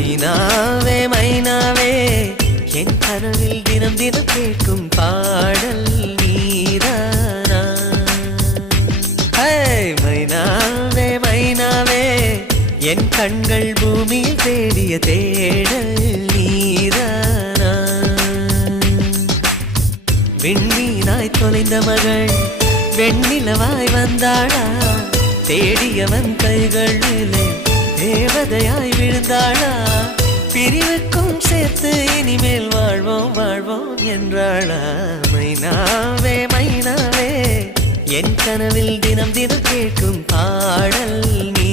மைனாவே மைனாவே என் கனவில் தினம் தினம் கேட்கும் பாடல் நீதானா மைனாவே மைனாவே என் கண்கள் பூமியில் தேடிய தேடல் நீதானா விண்மீனாய் தொலைந்த மகள் வெண்ணிலவாய் வந்தாளா தேடியவன் கைகளிலே தேவதையாய் விழுந்தாளா பிரிவுக்கும் சேர்த்து இனிமேல் வாழ்வோம் வாழ்வோம் என்றாளா மைனாவே மைனாவே என் கனவில் தினம் தினம் கேட்கும் பாடல் நீ